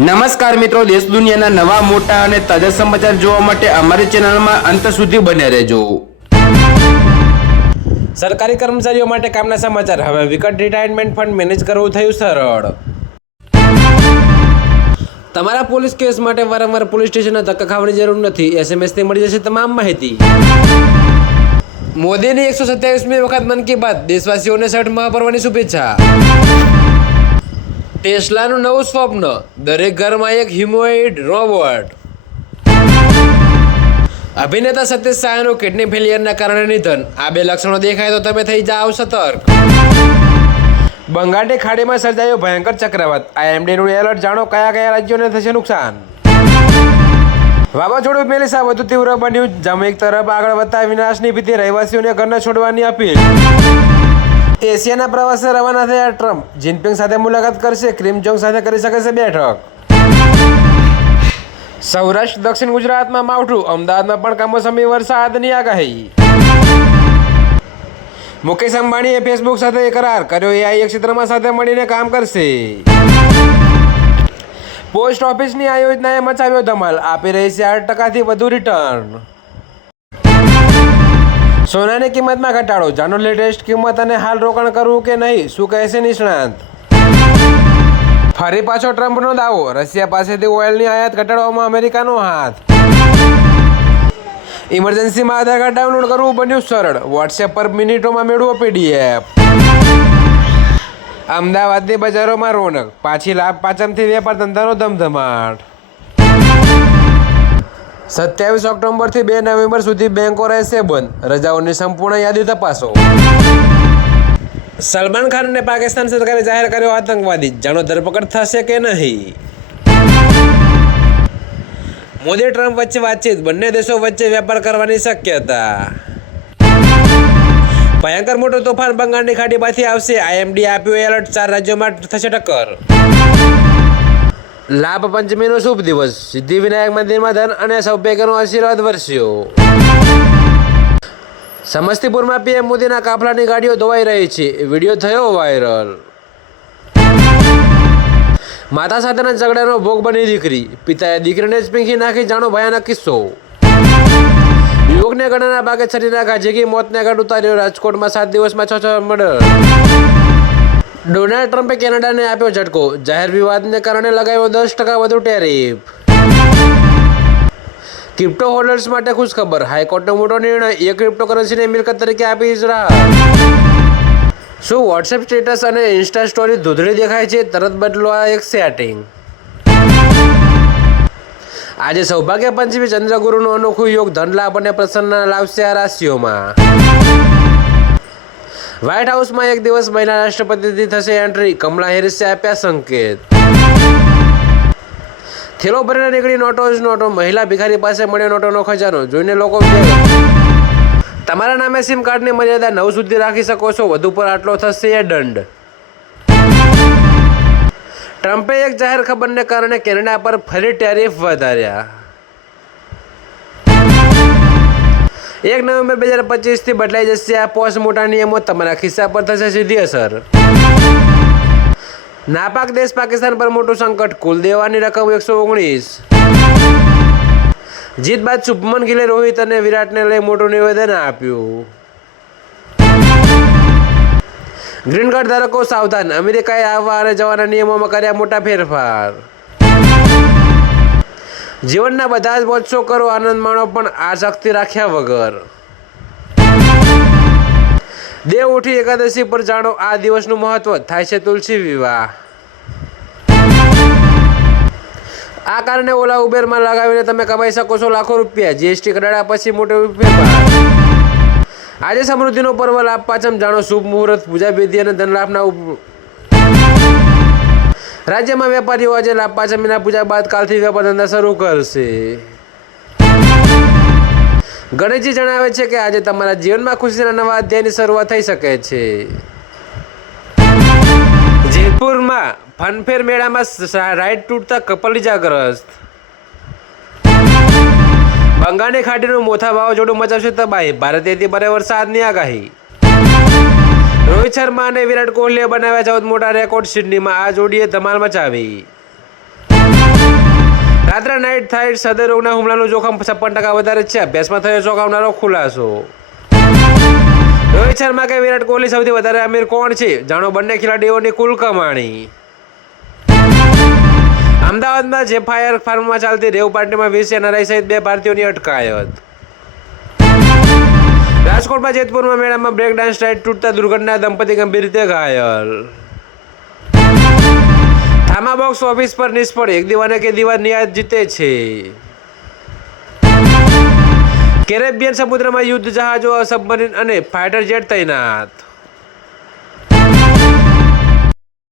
નમસ્કાર મિત્રો, દેશ દુનિયાના નવા મોટા અને તાજા સમાચાર જોવા માટે અમારી ચેનલમાં અંત સુધી બન્યા રહેજો। સરકારી કર્મચારીઓ માટે કામના સમાચાર। હવે વિકટ રિટાયરમેન્ટ ફંડ મેનેજ કરવું થયું સરળ। તમારા પોલીસ કેસ માટે વારંવાર પોલીસ સ્ટેશનના ધક્કા ખાવાની જરૂર નથી। એસએમએસથી મળી જશે તમામ માહિતી। મોદીની 127મી વખત મન કી બાત, દેશવાસીઓને છઠ મહાપર્વની શુભેચ્છા। ટેસ્લાનું નવું સ્વપ્ન, દરેક ઘરમાં એક હ્યુમોઇડ રોબોટ। અભિનેતા સતીશ શાહનું કિડની ફેલિયરના કારણે નિધન। આ બે લક્ષણો દેખાય તો તમે થઈ જાઓ સતર્ક। બંગાળની ખાડીમાં સર્જાયો ભયંકર ચક્રવાત। IMDનું એલર્ટ, જાણો કયા કયા રાજ્યોને થશે નુકસાન। વાવાઝોડું મેલિસા વધુ તીવ્ર બન્યું। જમૈક તરફ આગળ વધતા વિનાશની ભીતિ, રહેવાસીઓને ઘરના છોડવાની અપીલ। એશિયાના પ્રવાસે રવાના થયા ટ્રમ્પ, જિનપિંગ સાથે મુલાકાત કરશે। કિમ જોંગ સાથે કરી શકે છે બેઠક। સૌરાષ્ટ્ર દક્ષિણ ગુજરાતમાં માવઠું, અમદાવાદમાં પણ કમોસમી વરસાદની આગાહી। મુકેશ અંબાણીએ ફેસબુક સાથે કરાર કર્યો, AI ક્ષેત્રમાં સાથે મળીને કામ કરશે। પોસ્ટ ઓફિસની આ યોજનાએ મચાવ્યો ધમાલ, આપી રહી છે 8%થી વધુ રિટર્ન। સોનાની કિંમતમાં ઘટાડો, જાણો લેટેસ્ટ કિંમત અને હાલ રોકાણ કરવું કે નહીં, શું કહેશે નિષ્ણાંત। ફરી પાછો ટ્રમ્પનો દાવો, રશિયા પાસેથી ઓઇલની આયાત ઘટાડવામાં અમેરિકાનો હાથ। ઇમરજન્સીમાં આધાર કાર્ડ ડાઉનલોડ કરવું બન્યું સરળ, વોટ્સએપ પર મિનિટોમાં મેળવો PDF। અમદાવાદની બજારોમાં રોનક, પાછી લાભ પાંચમથી વેપાર ધંધાનો ધમધમાટ। 27 ઓક્ટોબરથી 2 નવેમ્બર સુધી બેંકો રહેશે બંધ, રજાઓની સંપૂર્ણ યાદી તપાસો। સલમાન ખાન અને પાકિસ્તાન સરકારે જાહેર કર્યો આતંકવાદી, જાણો ધરપકડ થશે કે નહીં। મોદી ટ્રમ્પ વચ્ચે વાતચીત, બંને દેશો વચ્ચે વેપાર કરવાની શક્યતા। ભયંકર મોટું તોફાન બંગાળની ખાડીમાંથી આવશે, IMD આપ્યું એલર્ટ, 4 રાજ્યોમાં થશે ટક્કર। લાભ પંચમીનો શુભ દિવસ, સિદ્ધિવિનાયક મંદિરમાં ધન અને સૌભાગ્યનો આશીર્વાદ વરસ્યો। સમસ્તીપુરમાં PM મોદીના કાફલાની ગાડીઓ ધોવાઈ રહી છે, વિડીયો થયો વાયરલ। માતા સાથેના ઝઘડાનો ભોગ બની દીકરી, પિતાએ દીકરીને જ પીંખી નાખી, જાણો ભયાનક કિસ્સો। યુવકને ગળાના ભાગે છરીના ઘા ઝીકી મોતને ઘાટ ઉતાર્યો, રાજકોટમાં 7 દિવસમાં 6 મર્ડર। ડોનાલ્ડ ટ્રમ્પે કેનેડાને આપ્યો ઝટકો, જાહેર વિવાદને કારણે લગાવ્યો 10% વધુ ટેરિફ। ક્રિપ્ટો હોલ્ડર્સ માટે ખુશખબર, હાઈકોર્ટનો મોટો નિર્ણય, એક ક્રિપ્ટોકરન્સીને મિલકત તરીકે આપી રાહત। શું વોટ્સએપ સ્ટેટસ અને ઇન્સ્ટા સ્ટોરી ધૂંધળી દેખાય છે? તરત બદલો આ એક સેટિંગ। આજે સૌભાગ્ય પંચમી, ચંદ્રગુરુનું અનોખું યોગ, ધન લાભ અને પ્રસન્નતા લાવશે આ રાશિઓમાં। વ્હાઇટ હાઉસમાં એક દિવસ મહિલા રાષ્ટ્રપતિથી થશે એન્ટ્રી, કમલા હેરિસે આપ્યા સંકેત। થેલો ભરીને નીકળી નોટો જ નોટો, મહિલા ભિખારી પાસે મળ્યો નોટોનો ખજાનો, જોઈને લોકો તમારા નામે સિમ કાર્ડની મર્યાદા 9 સુધી રાખી શકો છો, વધુ પર આટલો થશે એ દંડ। ટ્રમ્પે એક જાહેર ખબરને કારણે કેનેડા પર ફરી ટેરિફ વધાર્યા। 1 નવેમ્બર 2025થી બદલાઈ જશે આ પોસ્ટ મોટા નિયમો, તમારા ખિસ્સા પર થશે સીધી અસર। નાપાક દેશ પાકિસ્તાન પર મોટું સંકટ, કુલ દેવાની રકમ 119। જીત બાદ શુભમન ગિલે રોહિત અને વિરાટને લઈ મોટું નિવેદન આપ્યું। ગ્રીન કાર્ડ ધારકો સાવધાન, અમેરિકાએ આવવા અને જવાના નિયમોમાં કર્યા મોટા ફેરફાર। જીવનના બધા જ મોજ કરો, આનંદ માણો, પણ આ શક્તિ રાખ્યા વગર। દેવ ઉઠી એકાદશી પર જાણો આ દિવસનું મહત્વ, થાય છે તુલસી વિવાહ। આ કારણે ઓલા ઉબેરમાં લગાવીને તમે કમાઈ શકો છો લાખો રૂપિયા, GST કઢાડ્યા પછી મોટો ફેરફાર। આજે સમૃદ્ધિનો પર્વ લાભ પાંચમ, જાણો શુભ મુહૂર્ત, પૂજા વિધિ અને ધન લાભના રાજ્યમાં વેપારીઓ આજે લાભ પાંચમીના પૂજા બાદ કાલથી વેપાર ધંધા શરૂ કરશે। ગણેશજી જણાવે છે કે આજે તમારા જીવનમાં ખુશીના નવા અધ્યાયની શરૂઆત થઈ શકે છે। જેતપુરમાં ફનફેર મેળામાં રાઈડ તૂટતા કપલ ઇજાગ્રસ્ત। બંગાળની ખાડીનું મોથા વાવાઝોડું મચાવશે તબાહી, ભારતીયથી ભારે વરસાદની આગાહી। રોહિત શર્મા અને વિરાટ કોહલીએ બનાવ્યા 14 મોટા રેકોર્ડ, સિડનીમાં આ જોડીએ ધમાલ મચાવી। રાત્રે નાઇટ થાઇટ્સ હૃદય રોગના હુમલાનું જોખમ 56% વધારે છે. અભ્યાસમાં થયો ચોંકાવનારો ખુલાસો. રોહિત શર્મા કે વિરાટ કોહલી સૌથી વધારે અમીર કોણ છે? જાણો બંને ખેલાડીઓની કુલ કમાણી. અમદાવાદમાં જેફાયર ફાર્મમાં ચાલતી રેવ પાર્ટીમાં 20 NRI સહિત 2 ભારતીયોની અટકાયત. રાજકોટમાં જેતપુરમાં મેળામાં બ્રેક ડાન્સ ટાઇટ તૂટતા દુર્ઘટના, દંપતી ગંભીર રીતે ઘાયલ. થામા બોક્સ ઓફિસ પર નિષ્ફળ, એક દીવાને કે દીવા નિયાદ જીતે છે. કેરેબિયન સમુદ્રમાં યુદ્ધ જહાજો, સબમરીન અને ફાઇટર જેટ તૈનાત.